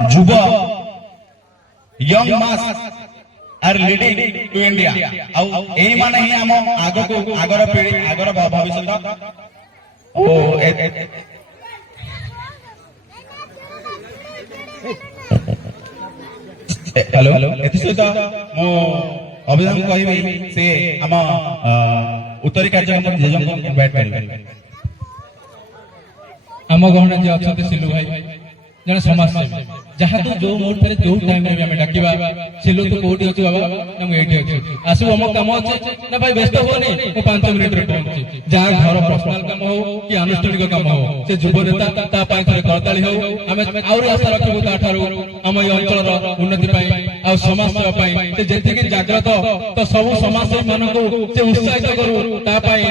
युव young mass are leading to India एही माने ही हम आगो को आगर पीढ़ी आगर भविष्य ओ हेलो एथि सहित मो अभिनंदन कहबी से हम उत्तरी कार्यक्रम जेजम इनवाइट करबे आम गहना जे अच्छा सिलु भाई जन समाज सेवी जहाँ तो जो मोड पे जो टाइम में हमें डाकिबा सिलु तो कोठी अछि बाबा ना मैं एठी अछि आसु हम काम अछि ना भाई व्यस्त होनी मो 5 मिनिट रे पहुंची जहाँ घर पर्सनल काम हो कि अनुष्ठानिक काम हो से युव नेता ता पाई थरे करताली हो हमें और आशा रखबो ता ठारू हम ए अंचल रो उन्नति पाई आ समाज सेवा पाई से जेते कि जागृत तो सब समाज सेवी मानको से उत्साहित करू ता पाई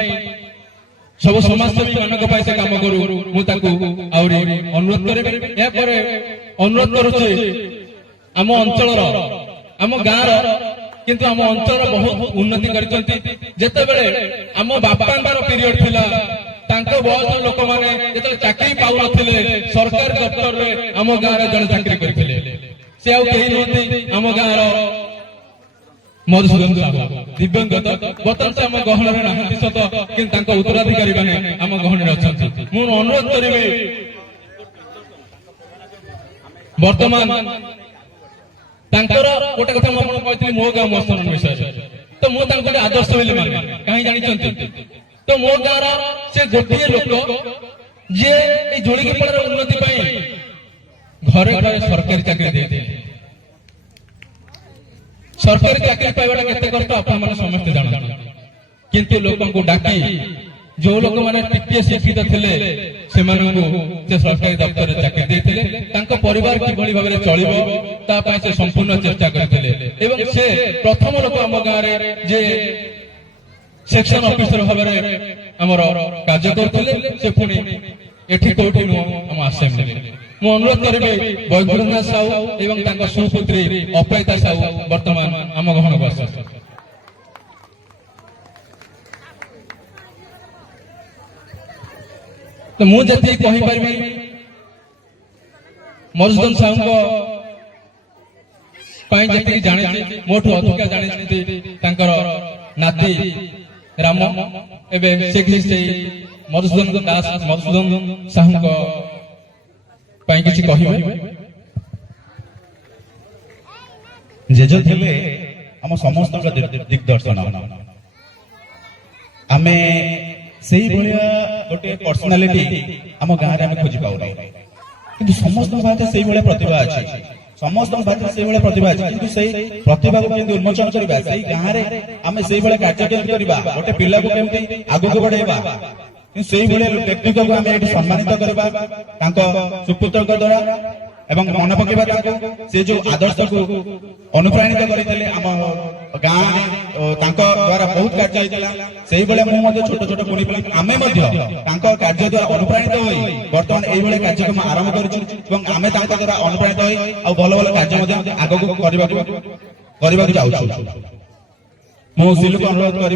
सब समाजसेवी मानक पाई से काम करू मु ताकू आउरी अनुरोध करे या परे अनुरोध करूची आम अंचल आम गाँव किंतु आम अंचल बहुत उन्नति करचंती जेते बेले आम बापांकर पीरियड थिला तांको बहुत लोक माने जेते चाकरी पाउ नथिले सरकारी दफ्तर रे आम गाँव रे जण चाकरी करथिले से आ केही नथि आम गाँव रो मधुसूदन साहू दिव्यांगत बर्तमान से आम गहन नाहती सत कि उत्तराधिकारी मैंने आम गहन अच्छा मुझे अनुरोध करी बर्तमान गोटे कथा मुझे मो गाँव मस्तन विषय तो मुझे आदर्श बोली माने कहीं जानते तो मो गाँव से गोटे लोक जी जोड़ीकीपड़ा उन्नति घरे घरे सरकारी चाकरी दे सरकारी चाकरी पाइबा केते कष्ट आपण माने समस्त जानत किंतु लोकन को डाकी जो लोक माने टिके शिक्षित थिले से मानन को से सरकारी दफ्तर रे चाकरी देथिले तांको परिवार की भली भाबरे चलिबो ता पय से संपूर्ण चेष्टा करथिले एवं से प्रथम लोक हम गाँ रे जे सेक्शन ऑफिसर भाबरे हमर कार्य करथिले से पुनी एठी कोठी नो हम असेंबली मु अनुरोध करिबे वैकुंठनाथ साहू एवं तांको सुपुत्री अपैता साहू वर्तमान आम गहन को आसे तो मु जति कहि परबी मधुसूदन साहू को पाई जति जानि मोठो अधिका जानि तांकर नाती राम एबे से मधुसूदन दास मधुसूदन साहू को किसी जेज थे आम समस्त दिग्दर्शन आम से गोटे पर्सनालिटी आम गाँव में खोजी पाऊ कि समस्त भाषा से प्रतिभा अच्छी समस्त भाषा से प्रतिभा अच्छी कि प्रतिभा को उन्मोचन करवा से गाँव में आम से कार्यक्रम करवा गोटे पिला को केमती आगू बढ़ेगा से व्यक्ति को आम ये सम्मानित करवा सुपुत्र द्वारा एवं मन पकेबा से जो आदर्श को अनुप्राणित करते आम गाँव द्वारा बहुत कार्य से छोट छोट कुणी पिला आम कार्य द्वारा अनुप्राणित हो बर्तमान ये कार्यक्रम आरंभ कर द्वारा अनुप्राणित हो भल भल कार्य आग को जाऊँ मु सिलु को अनुरोध करी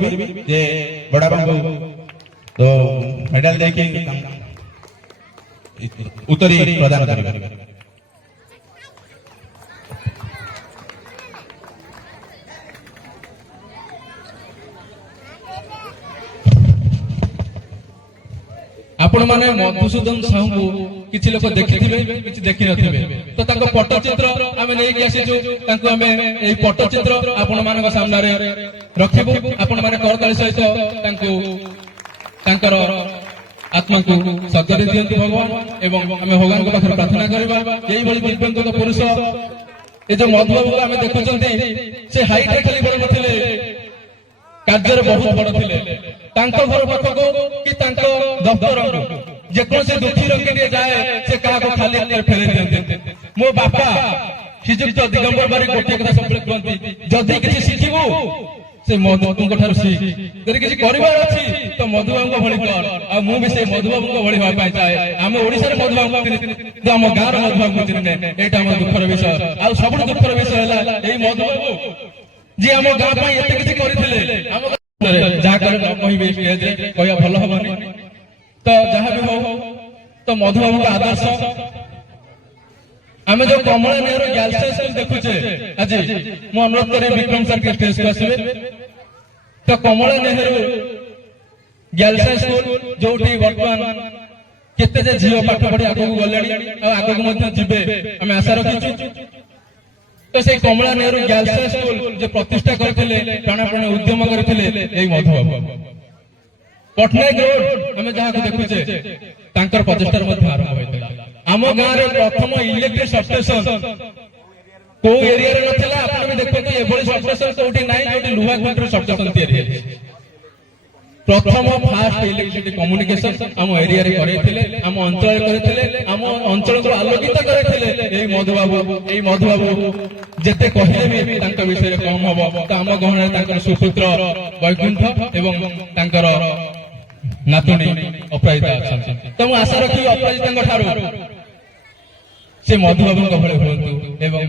बड़ा तो मेडल देके उत्तरी प्रदान करेंगे आपण माने मधुसूदन साहू को किछि लोक देखिथिबे किछि देखि नथिबे तो तांको पट्टचित्र आमे नै कि आसी जो तांको आमे एई पट्टचित्र आपण मानक सामने रे रखिबु आपण माने करताली सहित तांको तांकर आत्मा को सद्गति दियंतु भगवान एवं आमे भगवान को पाखर प्रार्थना करबा एई भली दिव्यांग पुरुष ए जो मधुबाबू आमे देखुचंती से हाइट रे खाली बड़ नथिले कार्य बहुत बड़ थिले तांको घर पाखको कि तांको दफ्तर को जे कोन से दुखी रंग के जाए से कहा को खाली हाथ फेरे दियंते मो बापा श्रीजुक्त दिगंबर बारी गोटे कथा सब कहंती जदी किछि सिखिबो से मधुबाबू ठार सीख यदि किसी करिवार अछि तो मधुबाबू भली कर आ मु भी से मधुबाबू भली होय पाए चाहे हम ओडिसा रे मधुबाबू तो हम गाँव रे मधुबाबू चिन्हे एटा हम दुखर विषय आ सब दुखर विषय हला एई मधुबाबू जे हम गाँव पई एते किछि करिथिले हम जहाँ कर कहबे स्टेज रे कहया भल हबनी तो जहाँ भी हो तो मधुबाबू का आदर्श ଆମେ ଯୋଉ କମଳା ନେହେରୁ ଗାର୍ଲସ ସ୍କୁଲ ଦେଖୁଛେ ଆଜି ମୁଁ ଅନୁରୋଧ କରି ବିକ୍ରମ ସାର୍ କେ ଷ୍ଟେଜ କୁ ଆସିବେ। ତ କମଳା ନେହେରୁ ଗାର୍ଲସ ସ୍କୁଲ ଯୋଉଠି ବର୍ତ୍ତମାନ କେତେ ଯେ ଝିଅ ପାଠ ପଢି ଆଗକୁ ଗଲେଣି ଆଉ ଆଗକୁ ମଧ୍ୟ ଯିବେ ଆମେ ଆଶା ରଖିଛୁ। ତ ସେଇ କମଳା ନେହେରୁ ଗାର୍ଲସ ସ୍କୁଲ ଯେ ପ୍ରତିଷ୍ଠା କରିଥିଲେ ପ୍ରାଣପଣେ ଉଦ୍ୟମ କରିଥିଲେ ଏଇ ମଧୁବାବୁ। ପଟ୍ଟନାୟକ ରୋଡ ଆମେ ଯାହାକୁ ଦେଖୁଛେ ତାଙ୍କର ପ୍ରଚେଷ୍ଟାରେ ମଧ୍ୟ ଆରମ୍ଭ ହୋଇଥିଲା। ଆମ ଗାଁରେ ପ୍ରଥମ ଇଲେକ୍ଟ୍ରିକ ସବଷ୍ଟେସନ କୋଉ ଏରିଆରେ ନଥିଲା, ଆପଣ ବି ଦେଖନ୍ତୁ ଏଭଳି ସବଷ୍ଟେସନ କୋଉଠି ନାହିଁ ଯୋଉଠି ଲୁହା ଖୁଣ୍ଟର ସବଷ୍ଟେସନ ତିଆରି ହେଇଛି। ପ୍ରଥମ ଫାଷ୍ଟ ଇଲେକ୍ଟ୍ରିସିଟି କମ୍ୟୁନିକେସନ ଆମ ଏରିଆରେ କରେଇଥିଲେ, ଆମ ଅଞ୍ଚଳରେ କରିଥିଲେ, ଆମ ଅଞ୍ଚଳକୁ ଆଲୋକିତ କରିଥିଲେ ଏଇ ମଧୁବାବୁ। ଏଇ ମଧୁବାବୁ ଯେତେ କହିଲେ ବି ତାଙ୍କ ବିଷୟରେ କମ ହବ। ତ ଆମ ଗହଣରେ ତାଙ୍କର ସୁପୁତ୍ର ବୈକୁଣ୍ଠ ଏବଂ ତାଙ୍କର ନାତୁଣୀ ଅପରାଜିତା ଅଛନ୍ତି। ତ ମୁଁ ଆଶା ରଖିବି ଅପରାଜିତାଙ୍କ ଠାରୁ ସେ ମଧୁବାବୁଙ୍କ ଭଳି ହୁଅନ୍ତୁ ଏବଂ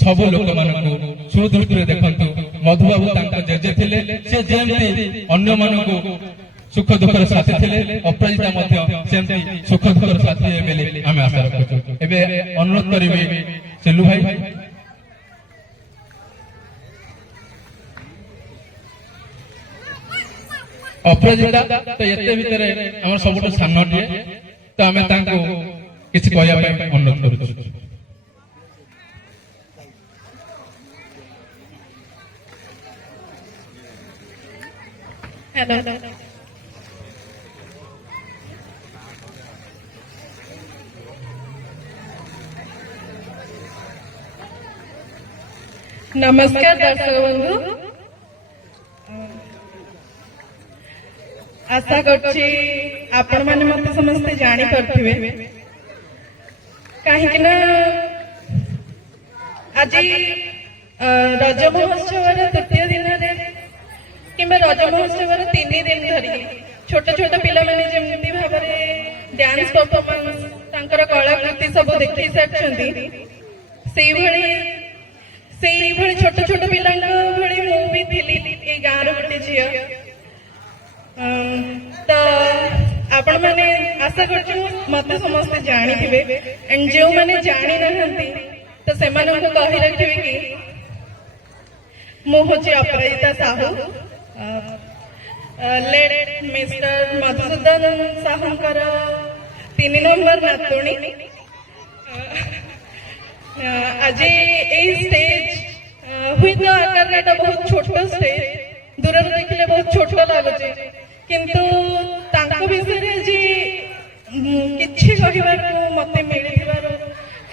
ସବୁ ଲୋକମାନଙ୍କୁ ସୁଦୃଷ୍ଟିରେ ଦେଖନ୍ତୁ। ମଧୁବାବୁ ତାଙ୍କ ଜେଜେ ଥିଲେ, ସେ ଯେମିତି ଅନ୍ୟମାନଙ୍କୁ ସୁଖ ଦୁଃଖର ସାଥୀ ଥିଲେ, ଅପରାଜିତା ମଧ୍ୟ ସେମିତି ସୁଖ ଦୁଃଖର ସାଥୀ ହେବେ ବୋଲି ଆମେ ଆଶା ରଖୁଛୁ। ଏବେ ଅନୁରୋଧ କରିବି ସିଲୁ ଭାଇ। ଅପରାଜିତା ତ ଏତେ ଭିତରେ ଆମର ସବୁଠୁ ସାନଟିଏ, ତ ଆମେ ତାଙ୍କୁ କିଛି କହିବା ପାଇଁ ଅନୁରୋଧ କରୁଛୁ। नमस्कार दर्शक बंधु, आशा करछि आपण माने मते समस्ते जानि परथिबे काहे कि ना आज रज महोत्सव तृतीय दिन कि रज महोत्सव 3 दिन धरी छोट छोट पिला माने जेमती भाबरे डांस परफॉर्मेंस तांकर कलाकृति सब देखि सारछंती सेई भली छोट छोट पिलांक भली मु भी थिली ए गाँव गोटे झियो। तो आपण माने आशा करछु मते समस्त जानि थिबे एंड जो माने जानि नहंती तो सेमानंको कहि रखिबे कि मु होछि अपराजिता साहू, लेट मिस्टर मधुसूदन साहूंकर 3 नंबर नातुणी। आज ये स्टेज हुई तो आकार बहुत छोट स्टेज दूर देखले बहुत छोट लगुचे किंतु तांको विषय जी किछि कहिबार मते मिलिबार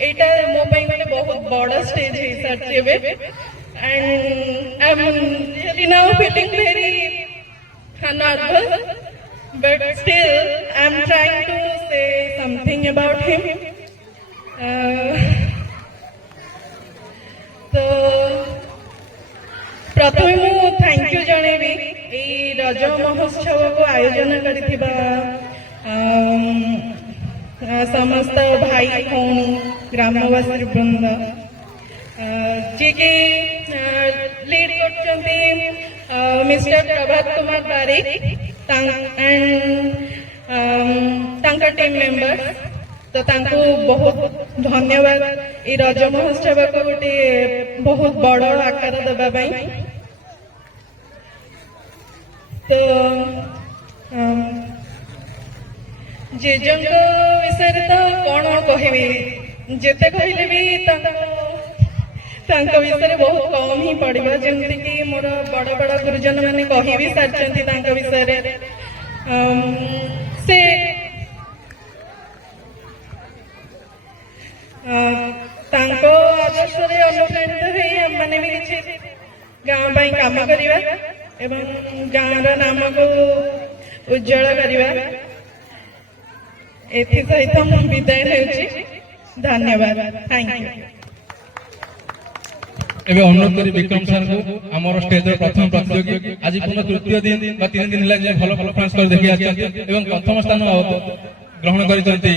एटा मो पई माने बहुत बड़ स्टेज है सरचेबे and I am really now feeling very nervous but still I am trying to say something about him. तो प्रथम मु थैंक यू जनेबी ए रज महोत्सव को आयोजन करिथिबा समस्त भाई भौणी ग्रामवासी वृंद जी के लीड करछंती मिस्टर प्रभात कुमार बारिक एंड तांका टीम मेंबर्स। तो तांको बहुत धन्यवाद ए रज महोत्सव को गोटे बहुत बड़ आकार देबा पई। तो जेजंग विषय तो कौन कहबी जेते कहले भी तांको विषय बहुत कम ही पड़िबा जेमति कि मोर बड़ बड़ गुरुजन माने कहि भी सारचंती तांको विषय से तांको आदर्श अनुप्राणित हो मैंने भी किसी गाँव काम करवा एवं गाँव नाम को उज्जवल करवा सहित मु विदाय होउछि। धन्यवाद, थैंक यू। एबे अनुरोध करी विक्रम सर को हमर स्टेज रे प्रथम प्रतियोगी आज पुनः तृतीय दिन बा 3 दिन होला जे भलो परफॉर्मेंस कर देखि आछन एवं प्रथम स्थान ग्रहण करिसंती